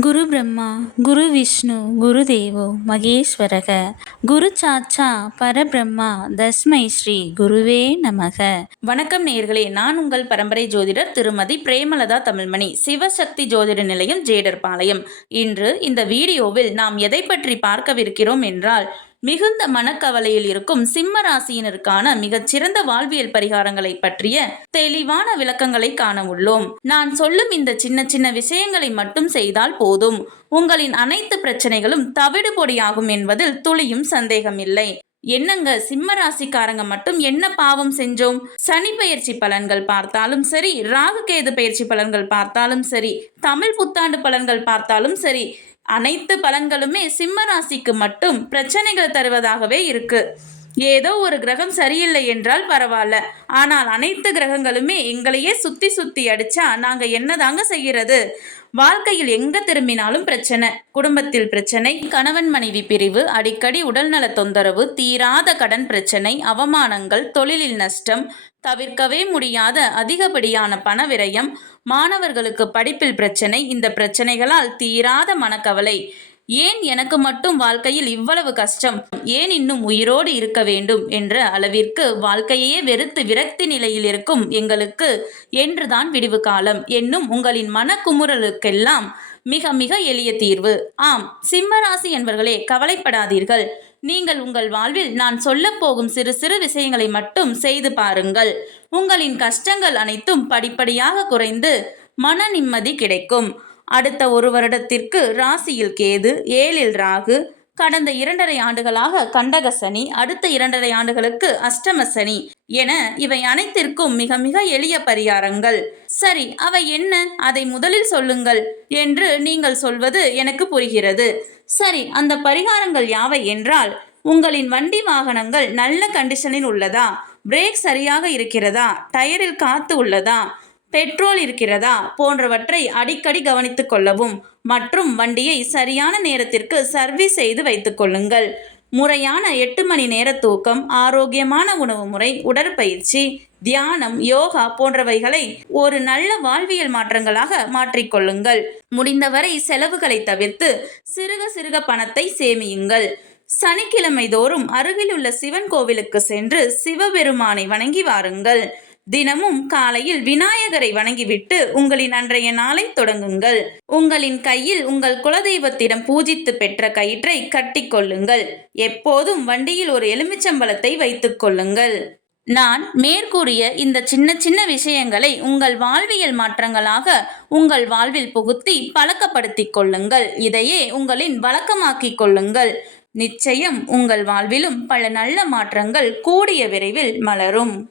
குரு பிரம்மா குரு விஷ்ணு குரு தேவோ மகேஸ்வரக. குரு சாச்சா பரபிரம்மா தஸ்மை ஸ்ரீ குருவே நமக. வணக்கம் நேர்களே நான் உங்கள் பரம்பரை ஜோதிடர் திருமதி பிரேமலதா தமிழ்மணி சிவசக்தி ஜோதிட நிலையம் ஜேடர் பாளையம். இன்று இந்த வீடியோவில் நாம் எதை பற்றி பார்க்கவிருக்கிறோம் என்றால் மிகுந்த மனக்கவலையில் இருக்கும் சிம்ம ராசியினருக்கான மிகச்சிறந்த வாழ்வியல் பரிகாரங்களை பற்றிய தெளிவான விளக்கங்களை காண உள்ளோம் நான் சொல்லும் இந்த சின்ன சின்ன விஷயங்களை மட்டும் செய்தால் போதும். உங்களின் அனைத்து பிரச்சனைகளும் தவிடு பொடியாகும் என்பதில் துளியும் சந்தேகமில்லை. என்னங்க சிம்ம ராசிக்காரங்க மட்டும் என்ன பாவம் செஞ்சோம்? சனி பயிற்சி பலன்கள் பார்த்தாலும் சரி ராகு கேது பயிற்சி பலன்கள் பார்த்தாலும் சரி தமிழ் புத்தாண்டு பலன்கள் பார்த்தாலும் சரி அனைத்து பலன்களுமே சிம்ம ராசிக்கு மட்டும் பிரச்சனைகள் தருவதாகவே இருக்கு. ஏதோ ஒரு கிரகம் சரியில்லை என்றால் பரவாயில்ல. ஆனால் அனைத்து கிரகங்களுமே எங்களையே சுத்தி சுத்தி அடிச்சா நாங்க என்னதாங்க செய்கிறது வாழ்க்கையில் எங்க திரும்பினாலும் பிரச்சனை. குடும்பத்தில் பிரச்சனை கணவன் மனைவி பிரிவு அடிக்கடி உடல்நல தொந்தரவு தீராத கடன் பிரச்சனை அவமானங்கள் தொழிலில் நஷ்டம் தவிர்க்கவே முடியாத அதிகப்படியான பண விரயம் மாணவர்களுக்கு படிப்பில் பிரச்சனை இந்த பிரச்சனைகளால் தீராத மனக்கவலை. ஏன் எனக்கு மட்டும் வாழ்க்கையில் இவ்வளவு கஷ்டம்? ஏன் இன்னும் உயிரோடு இருக்க வேண்டும்? என்ற அளவிற்கு வாழ்க்கையே வெறுத்து விரக்தி நிலையில் இருக்கும் எங்களுக்கு என்றுதான் விடிவு காலம். என்னும் உங்களின் மனக்குமுறலுக்கெல்லாம் மிக மிக எளிய தீர்வு. ஆம் சிம்மராசி என்பவர்களே கவலைப்படாதீர்கள். நீங்கள் உங்கள் வாழ்வில் நான் சொல்லப்போகும் சிறு சிறு விஷயங்களை மட்டும் செய்து பாருங்கள். உங்களின் கஷ்டங்கள் அனைத்தும் படிப்படியாக குறைந்து மன நிம்மதி கிடைக்கும். அடுத்த ஒரு வருடத்திற்கு ராசியில் கேது ஏழில் ராகு கடந்த இரண்டரை ஆண்டுகளாக கண்டக சனி அடுத்த இரண்டரை ஆண்டுகளுக்கு அஷ்டம சனி என இவை அனைத்திற்கும் மிக மிக எளிய பரிகாரங்கள். சரி அவை என்ன? அதை முதலில் சொல்லுங்கள் என்று நீங்கள் சொல்வது எனக்கு புரிகிறது. சரி அந்த பரிகாரங்கள் யாவை என்றால் உங்களின் வண்டி வாகனங்கள் நல்ல கண்டிஷனில் உள்ளதா? பிரேக் சரியாக இருக்கிறதா? டயரில் காத்து உள்ளதா? பெட்ரோல் இருக்கிறதா போன்றவற்றை அடிக்கடி கவனித்துக் கொள்ளவும் மற்றும் வண்டியை சரியான நேரத்திற்கு சர்வீஸ் செய்து வைத்துக் கொள்ளுங்கள். முறையான எட்டு மணி நேர தூக்கம் ஆரோக்கியமான உணவு முறை உடற்பயிற்சி தியானம் யோகா போன்றவைகளை ஒரு நல்ல வாழ்வியல் மாற்றங்களாக மாற்றிக்கொள்ளுங்கள் முடிந்தவரை செலவுகளை தவிர்த்து சிறுக சிறுக பணத்தை சேமியுங்கள். சனிக்கிழமை தோறும் அருகிலுள்ள சிவன் கோவிலுக்கு சென்று சிவபெருமானை வணங்கி வாருங்கள். தினமும் காலையில் விநாயகரை வணங்கிவிட்டு உங்களின் அன்றைய நாளை தொடங்குங்கள். உங்களின் கையில் உங்கள் குலதெய்வத்திடம் பூஜித்து பெற்ற கயிற்றை கட்டிக்கொள்ளுங்கள் எப்போதும் வண்டியில் ஒரு எலுமிச்சம்பழத்தை வைத்துக் கொள்ளுங்கள். நான் மேற்கூறிய இந்த சின்ன சின்ன விஷயங்களை உங்கள் வாழ்வியல் மாற்றங்களாக உங்கள் வாழ்வில் புகுத்தி பழக்கப்படுத்திக் கொள்ளுங்கள். இதையே உங்களின் வழக்கமாக்கிக் கொள்ளுங்கள். நிச்சயம் உங்கள் வாழ்விலும் பல நல்ல மாற்றங்கள் கூடிய விரைவில் மலரும்.